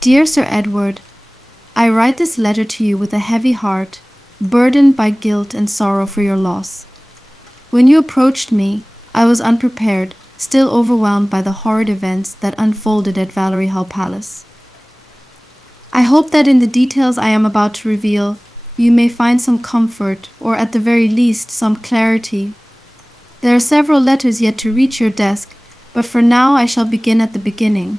Dear Sir Edward, I write this letter to you with a heavy heart, burdened by guilt and sorrow for your loss. When you approached me, I was unprepared, still overwhelmed by the horrid events that unfolded at Valerie Hall Palace. I hope that in the details I am about to reveal, you may find some comfort, or at the very least some clarity. There are several letters yet to reach your desk, but for now I shall begin at the beginning.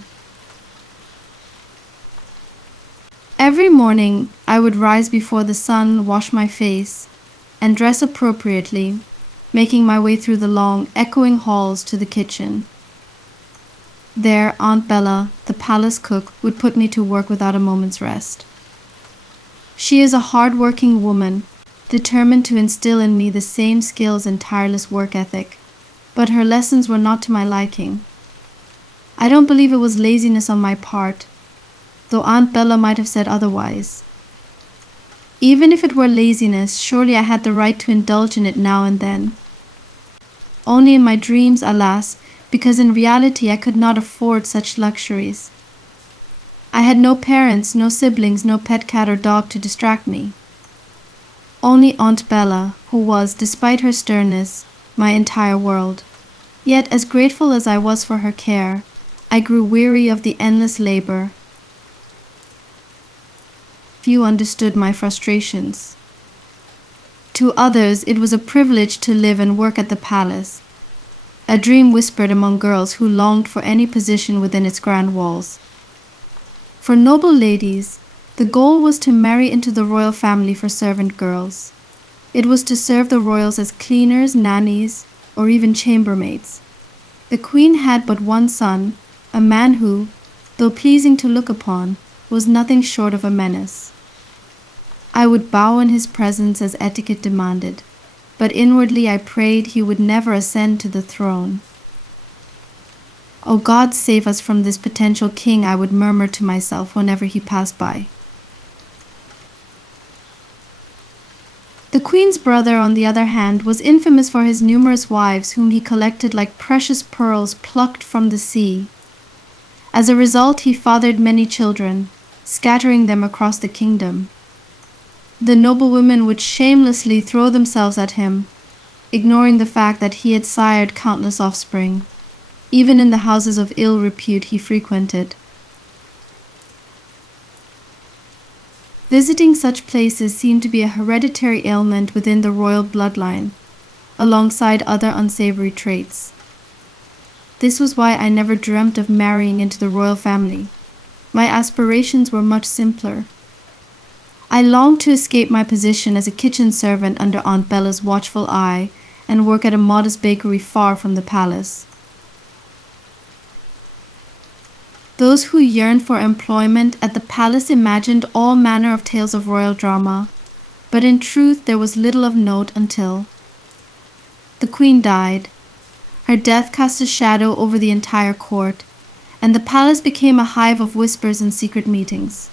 Every morning I would rise before the sun, wash my face, and dress appropriately, making my way through the long, echoing halls to the kitchen. There Aunt Bella, the palace cook, would put me to work without a moment's rest. She is a hard-working woman, determined to instill in me the same skills and tireless work ethic, but her lessons were not to my liking. I don't believe it was laziness on my part, though Aunt Bella might have said otherwise. Even if it were laziness, surely I had the right to indulge in it now and then. Only in my dreams, alas, because in reality I could not afford such luxuries. I had no parents, no siblings, no pet cat or dog to distract me. Only Aunt Bella, who was, despite her sternness, my entire world. Yet, as grateful as I was for her care, I grew weary of the endless labor. Few understood my frustrations. To others, it was a privilege to live and work at the palace, a dream whispered among girls who longed for any position within its grand walls. For noble ladies, the goal was to marry into the royal family for servant girls. It was to serve the royals as cleaners, nannies, or even chambermaids. The queen had but one son, a man who, though pleasing to look upon, was nothing short of a menace. I would bow in his presence as etiquette demanded, but inwardly I prayed he would never ascend to the throne. "O God, save us from this potential king," I would murmur to myself whenever he passed by. The queen's brother, on the other hand, was infamous for his numerous wives whom he collected like precious pearls plucked from the sea. As a result, he fathered many children, scattering them across the kingdom. The noble women would shamelessly throw themselves at him, ignoring the fact that he had sired countless offspring, even in the houses of ill repute he frequented. Visiting such places seemed to be a hereditary ailment within the royal bloodline, alongside other unsavory traits. This was why I never dreamt of marrying into the royal family. My aspirations were much simpler. I longed to escape my position as a kitchen servant under Aunt Bella's watchful eye and work at a modest bakery far from the palace. Those who yearned for employment at the palace imagined all manner of tales of royal drama, but in truth there was little of note until the queen died. Her death cast a shadow over the entire court, and the palace became a hive of whispers and secret meetings.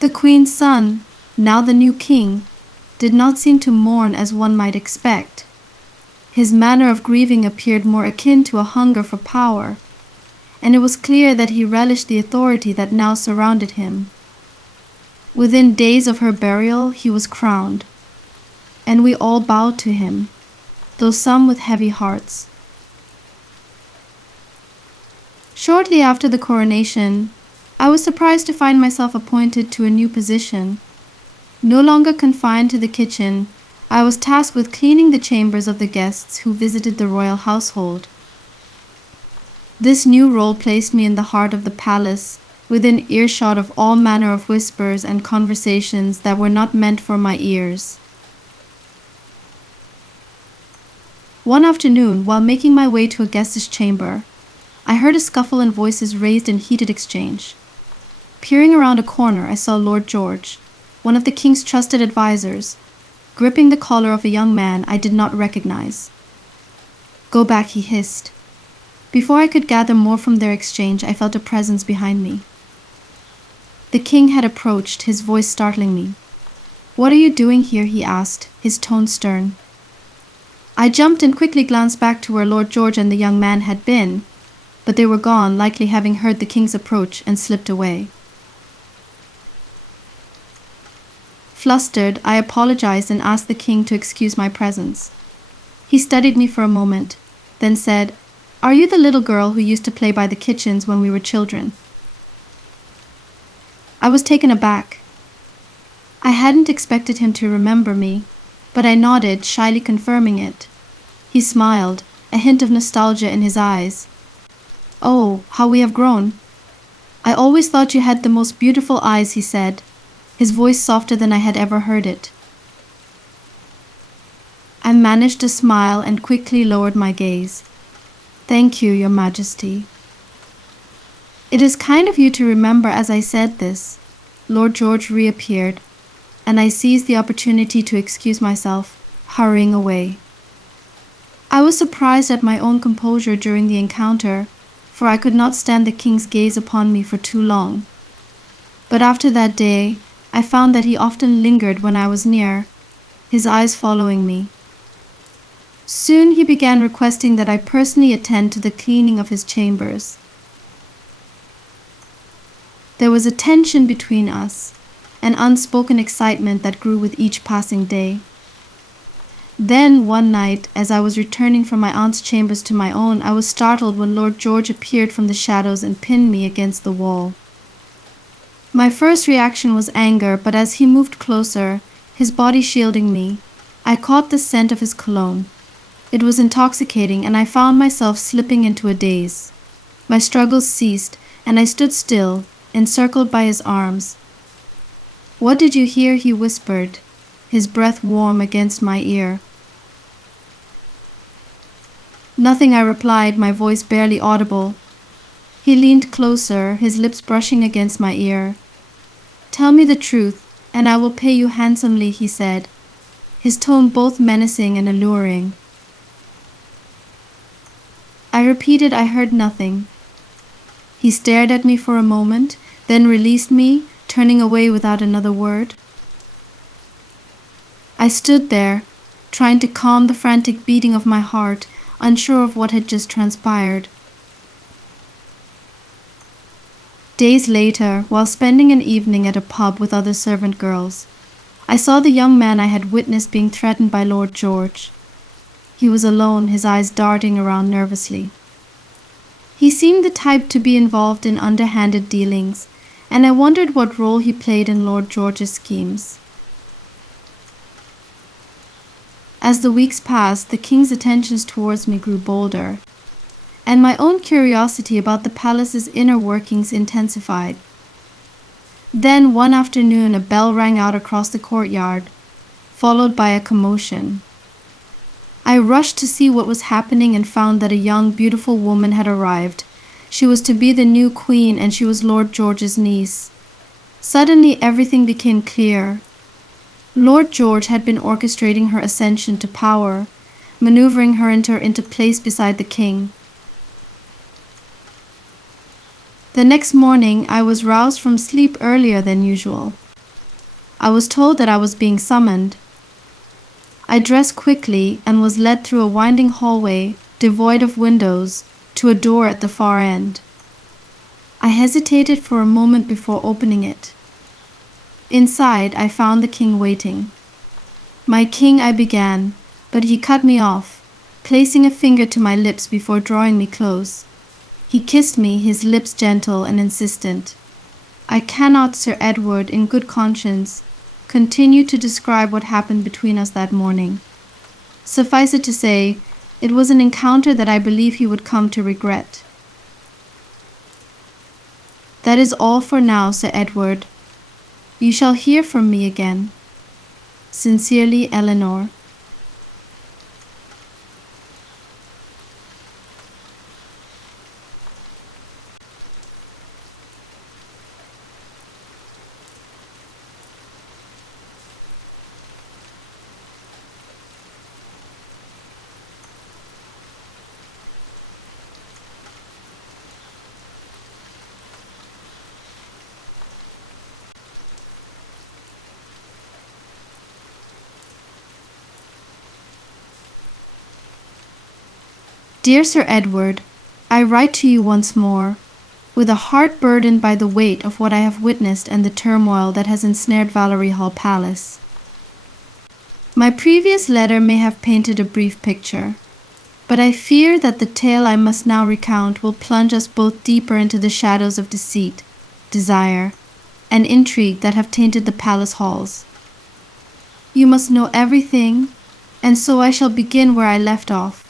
The queen's son, now the new king, did not seem to mourn as one might expect. His manner of grieving appeared more akin to a hunger for power, and it was clear that he relished the authority that now surrounded him. Within days of her burial, he was crowned, and we all bowed to him, though some with heavy hearts. Shortly after the coronation, I was surprised to find myself appointed to a new position. No longer confined to the kitchen, I was tasked with cleaning the chambers of the guests who visited the royal household. This new role placed me in the heart of the palace, within earshot of all manner of whispers and conversations that were not meant for my ears. One afternoon, while making my way to a guest's chamber, I heard a scuffle and voices raised in heated exchange. Peering around a corner, I saw Lord George, one of the king's trusted advisers, gripping the collar of a young man I did not recognize. "Go back," he hissed. Before I could gather more from their exchange, I felt a presence behind me. The king had approached, his voice startling me. "What are you doing here?" he asked, his tone stern. I jumped and quickly glanced back to where Lord George and the young man had been. but they were gone, likely having heard the king's approach and slipped away. Flustered, I apologized and asked the king to excuse my presence. He studied me for a moment, then said, "Are you the little girl who used to play by the kitchens when we were children?" I was taken aback. I hadn't expected him to remember me, but I nodded, shyly confirming it. He smiled, a hint of nostalgia in his eyes. "Oh, how we have grown. I always thought you had the most beautiful eyes," he said, his voice softer than I had ever heard it. I managed to smile and quickly lowered my gaze. "Thank you, Your Majesty." "It is kind of you to remember." As I said this, Lord George reappeared, and I seized the opportunity to excuse myself, hurrying away. I was surprised at my own composure during the encounter, for I could not stand the king's gaze upon me for too long. But after that day, I found that he often lingered when I was near, his eyes following me. Soon he began requesting that I personally attend to the cleaning of his chambers. There was a tension between us, an unspoken excitement that grew with each passing day. Then one night, as I was returning from my aunt's chambers to my own, I was startled when Lord George appeared from the shadows and pinned me against the wall. My first reaction was anger, but as he moved closer, his body shielding me, I caught the scent of his cologne. It was intoxicating, and I found myself slipping into a daze. My struggles ceased, and I stood still, encircled by his arms. "What did you hear?" he whispered, his breath warm against my ear. "Nothing," I replied, my voice barely audible. He leaned closer, his lips brushing against my ear. "Tell me the truth, and I will pay you handsomely," he said, his tone both menacing and alluring. I repeated I heard nothing. He stared at me for a moment, then released me, turning away without another word. I stood there, trying to calm the frantic beating of my heart, unsure of what had just transpired. Days later, while spending an evening at a pub with other servant girls, I saw the young man I had witnessed being threatened by Lord George. He was alone, his eyes darting around nervously. He seemed the type to be involved in underhanded dealings, and I wondered what role he played in Lord George's schemes. As the weeks passed, the king's attentions towards me grew bolder, and my own curiosity about the palace's inner workings intensified. Then one afternoon a bell rang out across the courtyard, followed by a commotion. I rushed to see what was happening and found that a young, beautiful woman had arrived. She was to be the new queen, and she was Lord George's niece. Suddenly everything became clear. Lord George had been orchestrating her ascension to power, maneuvering her into place beside the king. The next morning I was roused from sleep earlier than usual. I was told that I was being summoned. I dressed quickly and was led through a winding hallway, devoid of windows, to a door at the far end. I hesitated for a moment before opening it. Inside, I found the king waiting. "My king," I began, but he cut me off, placing a finger to my lips before drawing me close. He kissed me, his lips gentle and insistent. I cannot, Sir Edward, in good conscience, continue to describe what happened between us that morning. Suffice it to say, it was an encounter that I believe he would come to regret. That is all for now, Sir Edward. You shall hear from me again. Sincerely, Eleanor. Dear Sir Edward, I write to you once more, with a heart burdened by the weight of what I have witnessed and the turmoil that has ensnared Valerie Hall Palace. My previous letter may have painted a brief picture, but I fear that the tale I must now recount will plunge us both deeper into the shadows of deceit, desire, and intrigue that have tainted the palace halls. You must know everything, and so I shall begin where I left off.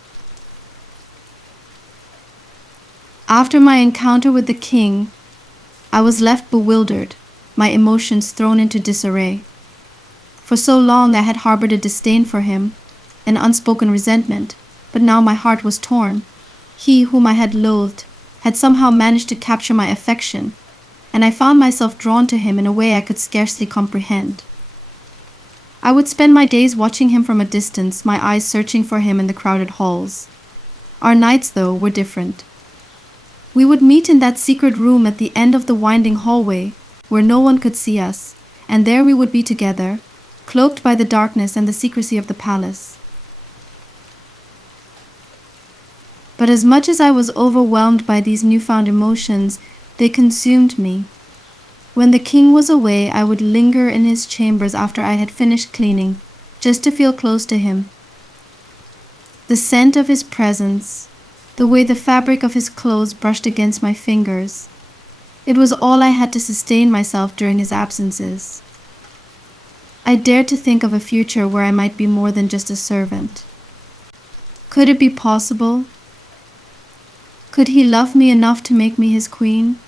After my encounter with the king, I was left bewildered, my emotions thrown into disarray. For so long I had harbored a disdain for him, an unspoken resentment, but now my heart was torn. He whom I had loathed had somehow managed to capture my affection, and I found myself drawn to him in a way I could scarcely comprehend. I would spend my days watching him from a distance, my eyes searching for him in the crowded halls. Our nights, though, were different. We would meet in that secret room at the end of the winding hallway, where no one could see us, and there we would be together, cloaked by the darkness and the secrecy of the palace. But as much as I was overwhelmed by these newfound emotions, they consumed me. When the king was away, I would linger in his chambers after I had finished cleaning, just to feel close to him. The scent of his presence, the way the fabric of his clothes brushed against my fingers, it was all I had to sustain myself during his absences. I dared to think of a future where I might be more than just a servant. Could it be possible? Could he love me enough to make me his queen?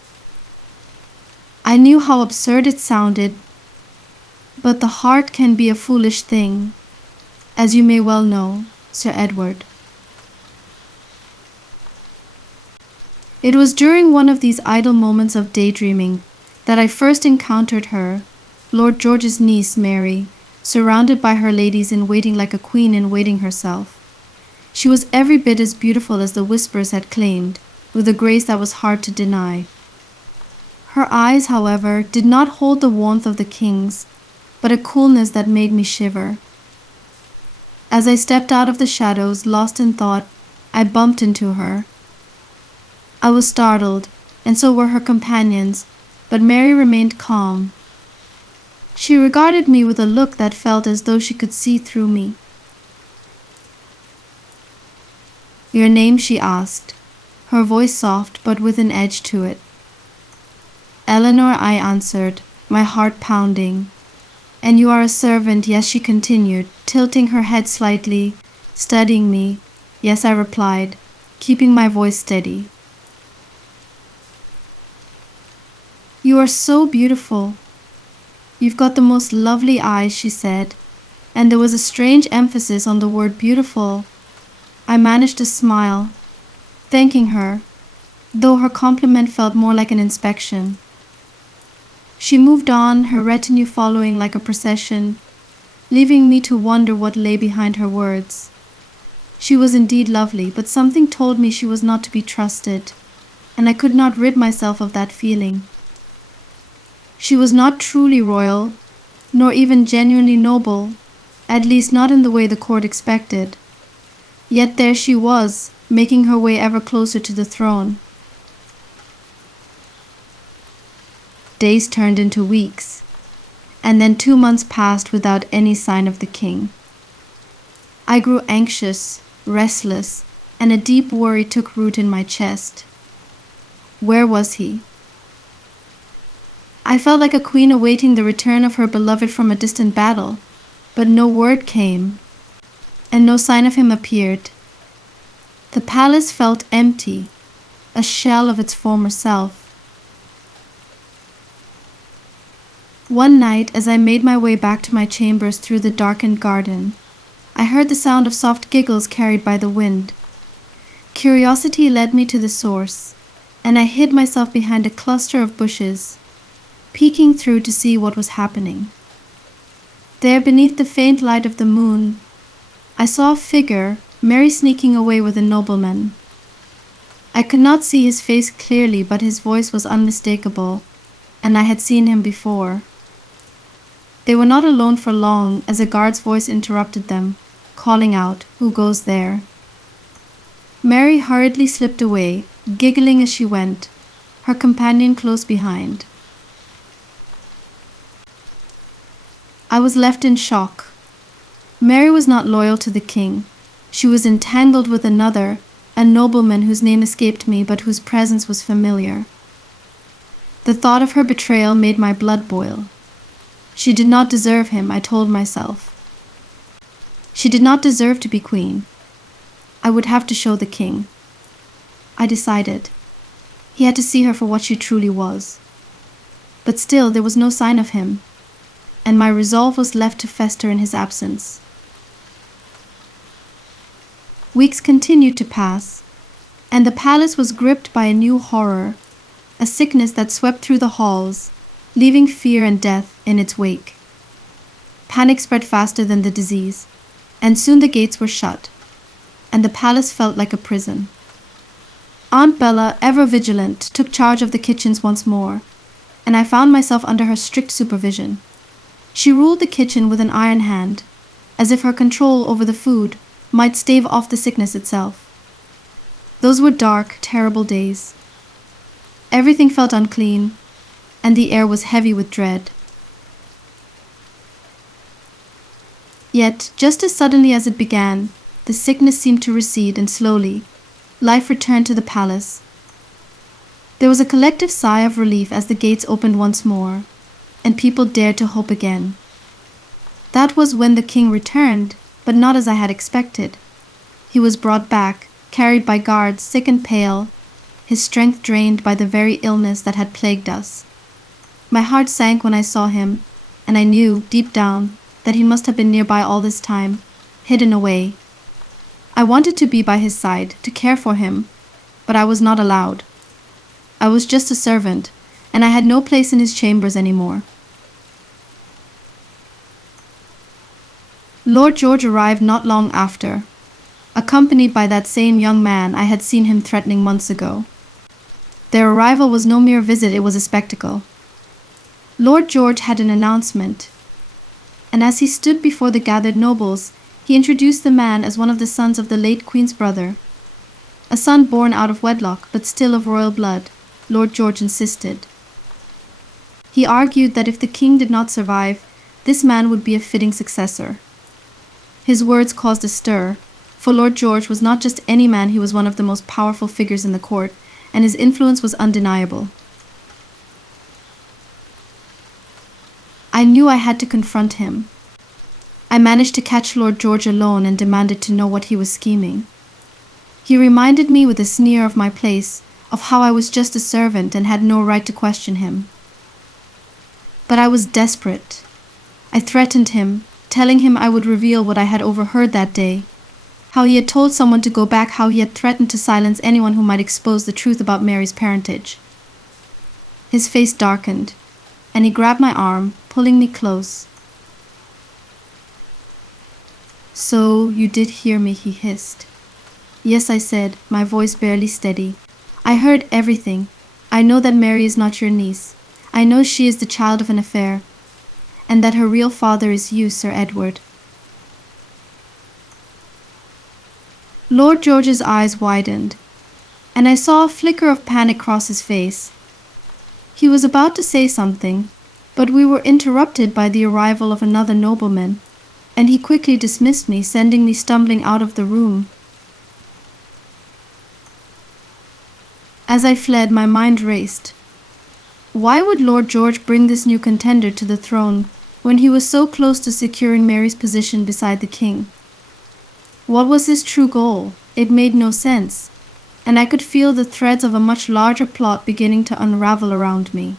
I knew how absurd it sounded, but the heart can be a foolish thing, as you may well know, Sir Edward. It was during one of these idle moments of daydreaming that I first encountered her, Lord George's niece, Mary, surrounded by her ladies in waiting like a queen in waiting herself. She was every bit as beautiful as the whispers had claimed, with a grace that was hard to deny. Her eyes, however, did not hold the warmth of the king's, but a coolness that made me shiver. As I stepped out of the shadows, lost in thought, I bumped into her. I was startled, and so were her companions, but Mary remained calm. She regarded me with a look that felt as though she could see through me. "Your name?" she asked, her voice soft but with an edge to it. "Eleanor," I answered, my heart pounding. "And you are a servant, yes," she continued, tilting her head slightly, studying me. "Yes," I replied, keeping my voice steady. "You are so beautiful. You've got the most lovely eyes," she said, and there was a strange emphasis on the word beautiful. I managed to smile, thanking her, though her compliment felt more like an inspection. She moved on, her retinue following like a procession, leaving me to wonder what lay behind her words. She was indeed lovely, but something told me she was not to be trusted, and I could not rid myself of that feeling. She was not truly royal, nor even genuinely noble, at least not in the way the court expected. Yet there she was, making her way ever closer to the throne. Days turned into weeks, and then 2 months passed without any sign of the king. I grew anxious, restless, and a deep worry took root in my chest. Where was he? I felt like a queen awaiting the return of her beloved from a distant battle, but no word came, and no sign of him appeared. The palace felt empty, a shell of its former self. One night, as I made my way back to my chambers through the darkened garden, I heard the sound of soft giggles carried by the wind. Curiosity led me to the source, and I hid myself behind a cluster of bushes, peeking through to see what was happening. There, beneath the faint light of the moon, I saw a figure, Mary sneaking away with a nobleman. I could not see his face clearly, but his voice was unmistakable, and I had seen him before. They were not alone for long, as a guard's voice interrupted them, calling out, "Who goes there?" Mary hurriedly slipped away, giggling as she went, her companion close behind. I was left in shock. Mary was not loyal to the king. She was entangled with another, a nobleman whose name escaped me but whose presence was familiar. The thought of her betrayal made my blood boil. She did not deserve him, I told myself. She did not deserve to be queen. I would have to show the king. I decided. He had to see her for what she truly was. But still there was no sign of him, and my resolve was left to fester in his absence. Weeks continued to pass, and the palace was gripped by a new horror, a sickness that swept through the halls, leaving fear and death in its wake. Panic spread faster than the disease, and soon the gates were shut, and the palace felt like a prison. Aunt Bella, ever vigilant, took charge of the kitchens once more, and I found myself under her strict supervision. She ruled the kitchen with an iron hand, as if her control over the food might stave off the sickness itself. Those were dark, terrible days. Everything felt unclean, and the air was heavy with dread. Yet, just as suddenly as it began, the sickness seemed to recede, and slowly, life returned to the palace. There was a collective sigh of relief as the gates opened once more, and people dared to hope again. That was when the king returned, but not as I had expected. He was brought back, carried by guards, sick and pale, his strength drained by the very illness that had plagued us. My heart sank when I saw him, and I knew, deep down, that he must have been nearby all this time, hidden away. I wanted to be by his side, to care for him, but I was not allowed. I was just a servant, and I had no place in his chambers anymore. Lord George arrived not long after, accompanied by that same young man I had seen him threatening months ago. Their arrival was no mere visit, it was a spectacle. Lord George had an announcement, and as he stood before the gathered nobles, he introduced the man as one of the sons of the late Queen's brother. A son born out of wedlock, but still of royal blood, Lord George insisted. He argued that if the king did not survive, this man would be a fitting successor. His words caused a stir, for Lord George was not just any man, he was one of the most powerful figures in the court, and his influence was undeniable. I knew I had to confront him. I managed to catch Lord George alone and demanded to know what he was scheming. He reminded me with a sneer of my place, of how I was just a servant and had no right to question him. But I was desperate. I threatened him, telling him I would reveal what I had overheard that day, how he had told someone to go back, how he had threatened to silence anyone who might expose the truth about Mary's parentage. His face darkened, and he grabbed my arm, pulling me close. "So you did hear me," he hissed. "Yes," I said, my voice barely steady. "I heard everything. I know that Mary is not your niece. I know she is the child of an affair, and that her real father is you, Sir Edward." Lord George's eyes widened, and I saw a flicker of panic cross his face. He was about to say something, but we were interrupted by the arrival of another nobleman, and he quickly dismissed me, sending me stumbling out of the room. As I fled, my mind raced. Why would Lord George bring this new contender to the throne when he was so close to securing Mary's position beside the king? What was his true goal? It made no sense, and I could feel the threads of a much larger plot beginning to unravel around me.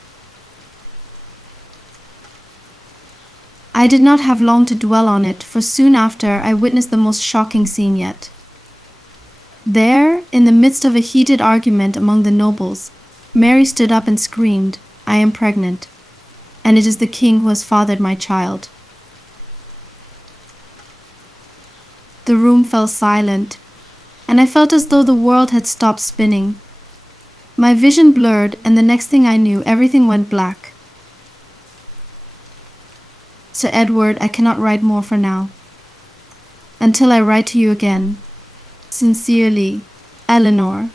I did not have long to dwell on it, for soon after I witnessed the most shocking scene yet. There, in the midst of a heated argument among the nobles, Mary stood up and screamed, "I am pregnant, and it is the king who has fathered my child." The room fell silent, and I felt as though the world had stopped spinning. My vision blurred, and the next thing I knew, everything went black. "Sir Edward, I cannot write more for now. Until I write to you again. Sincerely, Eleanor.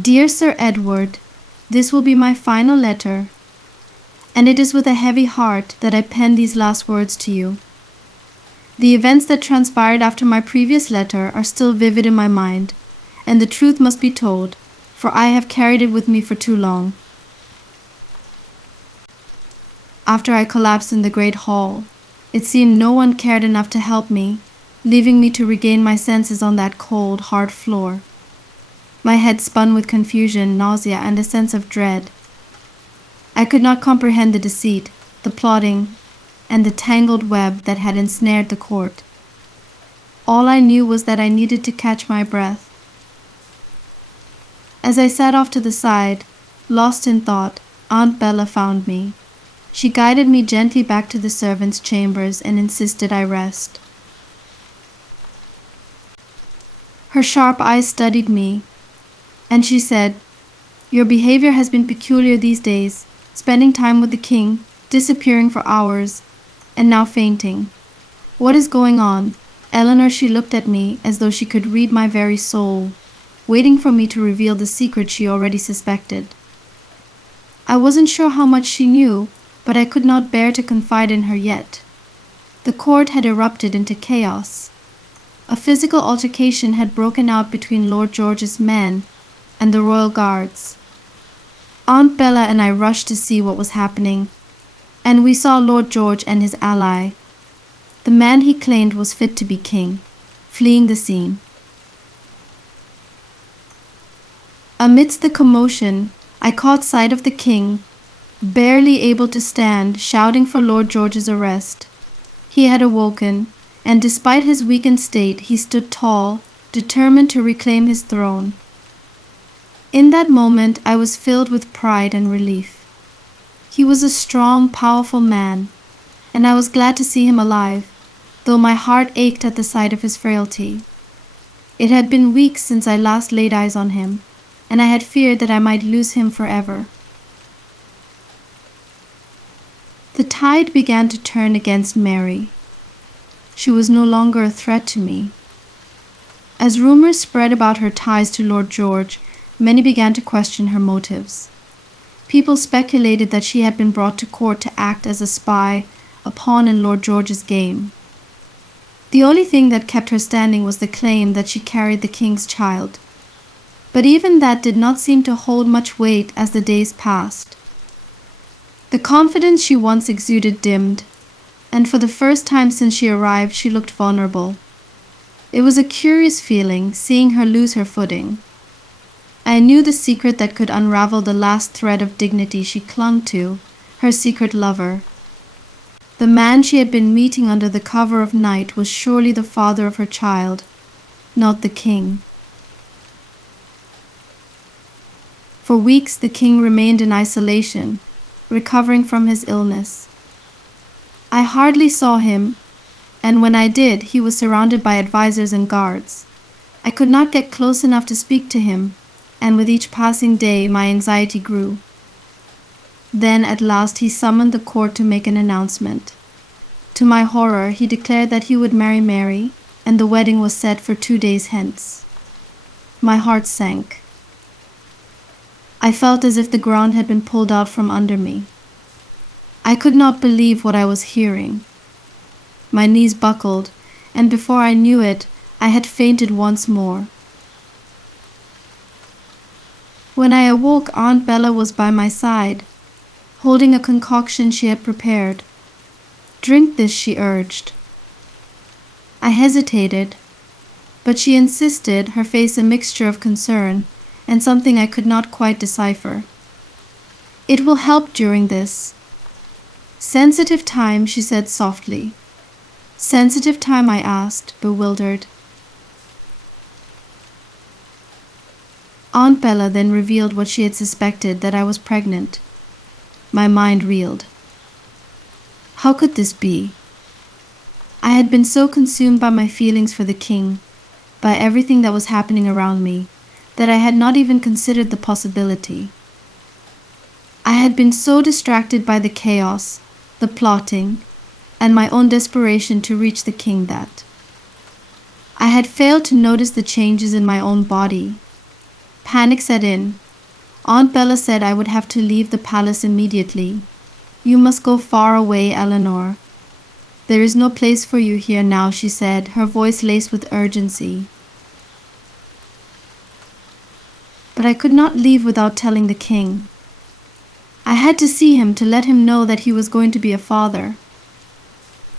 Dear Sir Edward, this will be my final letter, and it is with a heavy heart that I pen these last words to you. The events that transpired after my previous letter are still vivid in my mind, and the truth must be told, for I have carried it with me for too long. After I collapsed in the great hall, it seemed no one cared enough to help me, leaving me to regain my senses on that cold, hard floor. My head spun with confusion, nausea, and a sense of dread. I could not comprehend the deceit, the plotting, and the tangled web that had ensnared the court. All I knew was that I needed to catch my breath. As I sat off to the side, lost in thought, Aunt Bella found me. She guided me gently back to the servants' chambers and insisted I rest. Her sharp eyes studied me, and she said, "Your behavior has been peculiar these days, spending time with the king, disappearing for hours, and now fainting. What is going on?" Eleanor, she looked at me as though she could read my very soul, waiting for me to reveal the secret she already suspected. I wasn't sure how much she knew, but I could not bear to confide in her yet. The court had erupted into chaos. A physical altercation had broken out between Lord George's men and the royal guards. Aunt Bella and I rushed to see what was happening, and we saw Lord George and his ally, the man he claimed was fit to be king, fleeing the scene. Amidst the commotion, I caught sight of the king, barely able to stand, shouting for Lord George's arrest. He had awoken, and despite his weakened state, he stood tall, determined to reclaim his throne. In that moment, I was filled with pride and relief. He was a strong, powerful man, and I was glad to see him alive, though my heart ached at the sight of his frailty. It had been weeks since I last laid eyes on him, and I had feared that I might lose him forever. The tide began to turn against Mary. She was no longer a threat to me. As rumors spread about her ties to Lord George, many began to question her motives. People speculated that she had been brought to court to act as a spy, a pawn in Lord George's game. The only thing that kept her standing was the claim that she carried the king's child. But even that did not seem to hold much weight as the days passed. The confidence she once exuded dimmed, and for the first time since she arrived, she looked vulnerable. It was a curious feeling, seeing her lose her footing. I knew the secret that could unravel the last thread of dignity she clung to, her secret lover. The man she had been meeting under the cover of night was surely the father of her child, not the king. For weeks the king remained in isolation, recovering from his illness. I hardly saw him, and when I did, he was surrounded by advisors and guards. I could not get close enough to speak to him, and with each passing day my anxiety grew. Then at last he summoned the court to make an announcement. To my horror, he declared that he would marry Mary, and the wedding was set for 2 days hence. My heart sank. I felt as if the ground had been pulled out from under me. I could not believe what I was hearing. My knees buckled, and before I knew it, I had fainted once more. When I awoke, Aunt Bella was by my side, holding a concoction she had prepared. "Drink this," she urged. I hesitated, but she insisted, her face a mixture of concern and something I could not quite decipher. "It will help during this." "Sensitive time," she said softly. "Sensitive time?" I asked, bewildered. Aunt Bella then revealed what she had suspected, that I was pregnant. My mind reeled. How could this be? I had been so consumed by my feelings for the king, by everything that was happening around me, that I had not even considered the possibility. I had been so distracted by the chaos, the plotting, and my own desperation to reach the king that I had failed to notice the changes in my own body. Panic set in. Aunt Bella said I would have to leave the palace immediately. "You must go far away, Eleanor. There is no place for you here now," she said, her voice laced with urgency. But I could not leave without telling the king. I had to see him to let him know that he was going to be a father.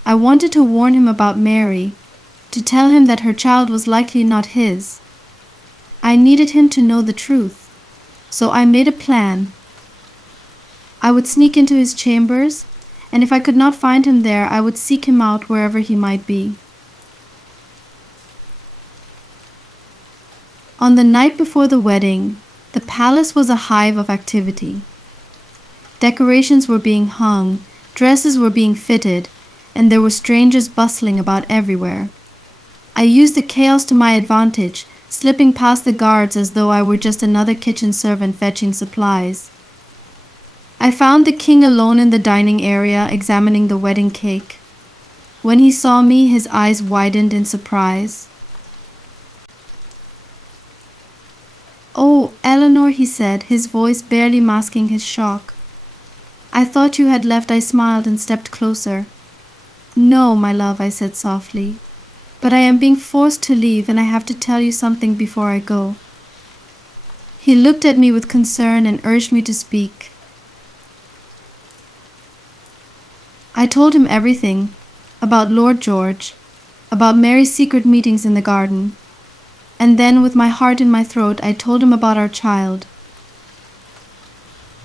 I wanted to warn him about Mary, to tell him that her child was likely not his. I needed him to know the truth, so I made a plan. I would sneak into his chambers, and if I could not find him there, I would seek him out wherever he might be. On the night before the wedding, the palace was a hive of activity. Decorations were being hung, dresses were being fitted, and there were strangers bustling about everywhere. I used the chaos to my advantage, slipping past the guards as though I were just another kitchen servant fetching supplies. I found the king alone in the dining area, examining the wedding cake. When he saw me, his eyes widened in surprise. "Oh, Eleanor," he said, his voice barely masking his shock. "I thought you had left." I smiled and stepped closer. "No, my love," I said softly. "But I am being forced to leave, and I have to tell you something before I go." He looked at me with concern and urged me to speak. I told him everything, about Lord George, about Mary's secret meetings in the garden, and then, with my heart in my throat, I told him about our child.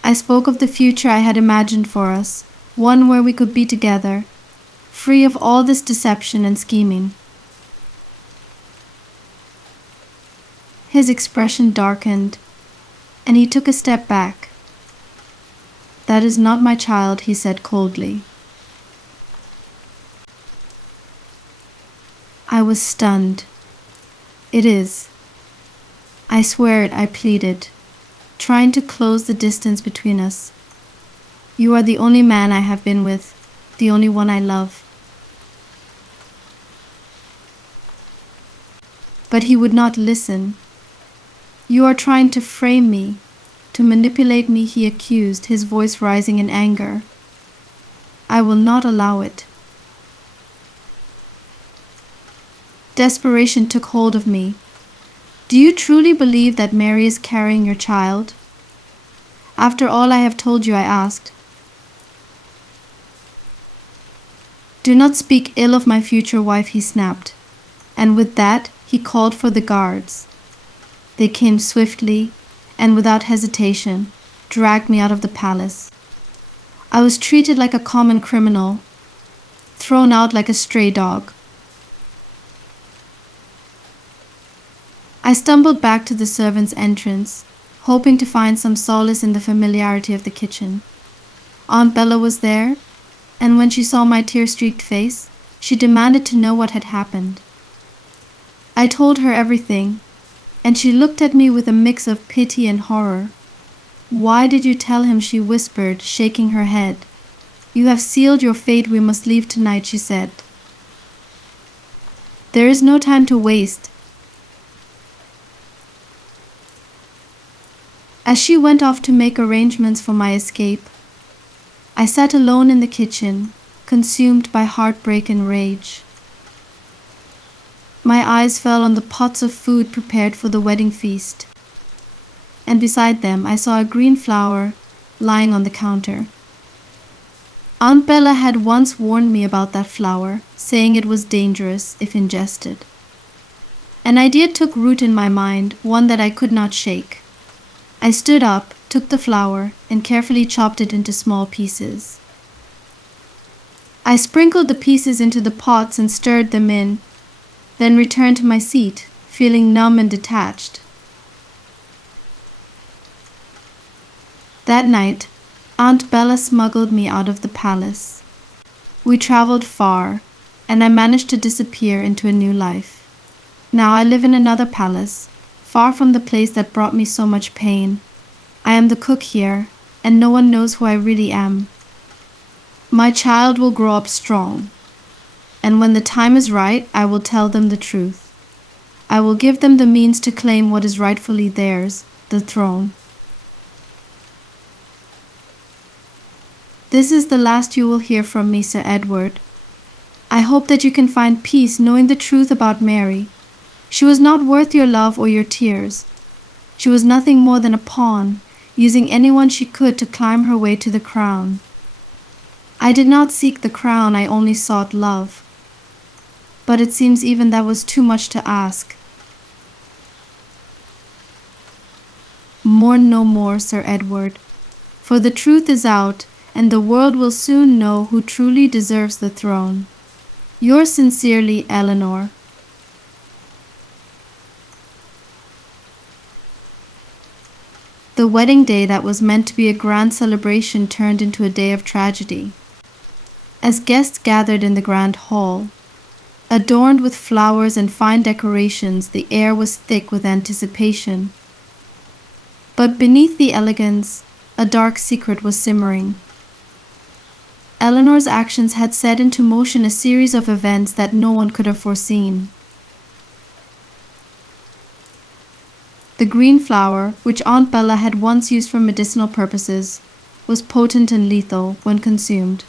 I spoke of the future I had imagined for us, one where we could be together, free of all this deception and scheming. His expression darkened, and he took a step back. "That is not my child," he said coldly. I was stunned. "It is. I swear it," I pleaded, trying to close the distance between us. "You are the only man I have been with, the only one I love." But he would not listen. "You are trying to frame me, to manipulate me," he accused, his voice rising in anger. "I will not allow it." Desperation took hold of me. "Do you truly believe that Mary is carrying your child?" "After all I have told you," I asked. "Do not speak ill of my future wife," he snapped, and with that he called for the guards. They came swiftly, and without hesitation, dragged me out of the palace. I was treated like a common criminal, thrown out like a stray dog. I stumbled back to the servants' entrance, hoping to find some solace in the familiarity of the kitchen. Aunt Bella was there, and when she saw my tear-streaked face, she demanded to know what had happened. I told her everything, and she looked at me with a mix of pity and horror. "Why did you tell him?" she whispered, shaking her head. "You have sealed your fate. We must leave tonight," she said. "There is no time to waste." As she went off to make arrangements for my escape, I sat alone in the kitchen, consumed by heartbreak and rage. My eyes fell on the pots of food prepared for the wedding feast, and beside them I saw a green flower lying on the counter. Aunt Bella had once warned me about that flower, saying it was dangerous if ingested. An idea took root in my mind, one that I could not shake. I stood up, took the flower, and carefully chopped it into small pieces. I sprinkled the pieces into the pots and stirred them in, then returned to my seat, feeling numb and detached. That night, Aunt Bella smuggled me out of the palace. We traveled far, and I managed to disappear into a new life. Now I live in another palace, far from the place that brought me so much pain. I am the cook here, and no one knows who I really am. My child will grow up strong, and when the time is right, I will tell them the truth. I will give them the means to claim what is rightfully theirs, the throne. This is the last you will hear from me, Sir Edward. I hope that you can find peace knowing the truth about Mary. She was not worth your love or your tears. She was nothing more than a pawn, using anyone she could to climb her way to the crown. I did not seek the crown, I only sought love. But it seems even that was too much to ask. Mourn no more, Sir Edward, for the truth is out, and the world will soon know who truly deserves the throne. Yours sincerely, Eleanor. The wedding day that was meant to be a grand celebration turned into a day of tragedy. As guests gathered in the grand hall, adorned with flowers and fine decorations, the air was thick with anticipation. But beneath the elegance, a dark secret was simmering. Eleanor's actions had set into motion a series of events that no one could have foreseen. The green flower, which Aunt Bella had once used for medicinal purposes, was potent and lethal when consumed.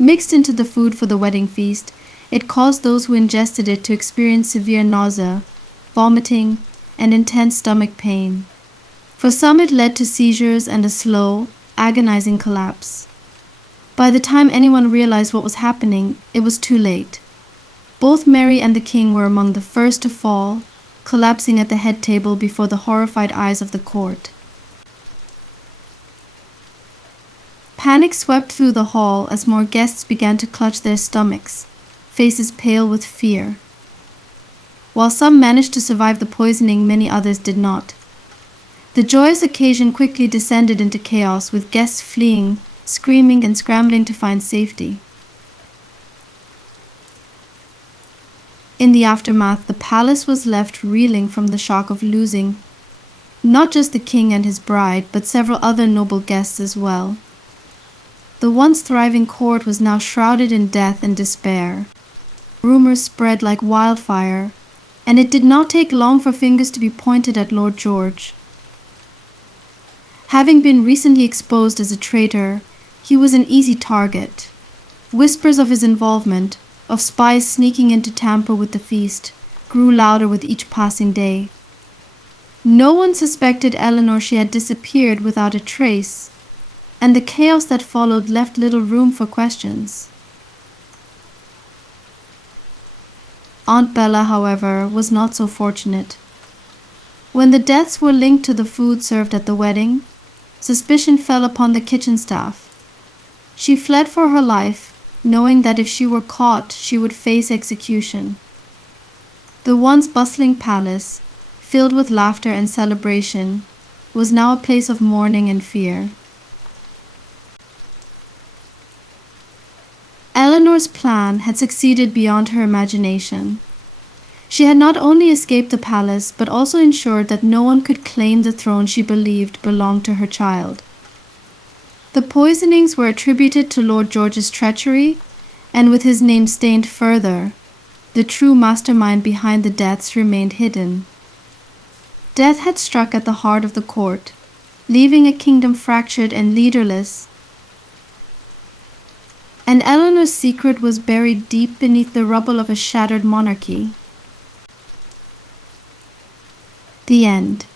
Mixed into the food for the wedding feast, it caused those who ingested it to experience severe nausea, vomiting, and intense stomach pain. For some it led to seizures and a slow, agonizing collapse. By the time anyone realized what was happening, it was too late. Both Mary and the king were among the first to fall, collapsing at the head table before the horrified eyes of the court. Panic swept through the hall as more guests began to clutch their stomachs, faces pale with fear. While some managed to survive the poisoning, many others did not. The joyous occasion quickly descended into chaos, with guests fleeing, screaming, and scrambling to find safety. In the aftermath, the palace was left reeling from the shock of losing not just the king and his bride, but several other noble guests as well. The once thriving court was now shrouded in death and despair. Rumors spread like wildfire, and it did not take long for fingers to be pointed at Lord George. Having been recently exposed as a traitor, he was an easy target. Whispers of his involvement, of spies sneaking in to tamper with the feast, grew louder with each passing day. No one suspected Eleanor. She had disappeared without a trace, and the chaos that followed left little room for questions. Aunt Bella, however, was not so fortunate. When the deaths were linked to the food served at the wedding, suspicion fell upon the kitchen staff. She fled for her life, knowing that if she were caught, she would face execution. The once bustling palace, filled with laughter and celebration, was now a place of mourning and fear. Eleanor's plan had succeeded beyond her imagination. She had not only escaped the palace, but also ensured that no one could claim the throne she believed belonged to her child. The poisonings were attributed to Lord George's treachery, and with his name stained further, the true mastermind behind the deaths remained hidden. Death had struck at the heart of the court, leaving a kingdom fractured and leaderless. And Eleanor's secret was buried deep beneath the rubble of a shattered monarchy. The end.